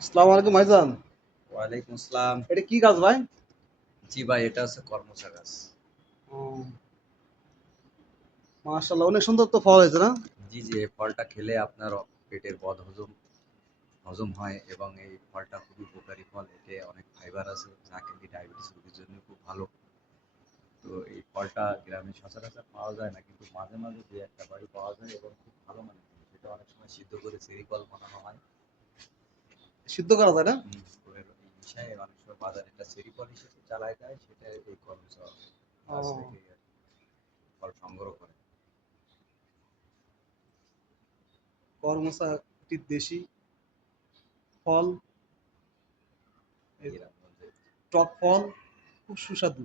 আসসালামু আলাইকুম ভাইজান। ওয়ালাইকুম আসসালাম। এটা কি গাছ ভাই? জি ভাই, এটা হচ্ছে কর্মচা গাছ। ও, মাশাআল্লাহ, অনেক সুন্দর তো ফল হয়েছে না? জি, জি, এই ফলটা খেলে আপনার পেটের বদহজম হজম হয় এবং এই ফলটা খুবই উপকারী ফল। এতে অনেক ফাইবার আছে, যা কিন্তু ডায়াবেটিস রোগীর জন্য খুব ভালো। তো এই ফলটা গ্রামে সচরাচর পাওয়া যায় না, কিন্তু মাঝে মাঝে দু একটা বাড়ি পাওয়া যায় এবং খুব ভালো মানে সেটা অনেক সময় সিদ্ধ করে চেরি ফল বানানো হয়। সিদ্ধ করা যায় না? করে এই মিশায় অনেক সময় বাজারে একটা চেরি ফল হিসেবে চালায় দেয়, সেটা এই কর্মচা গাছ ও, থেকে আর কি ফল সংগ্রহ করে। করমচা একটি দেশি ফল, এর গ্রামগঞ্জে টক ফল, খুব সুস্বাদু।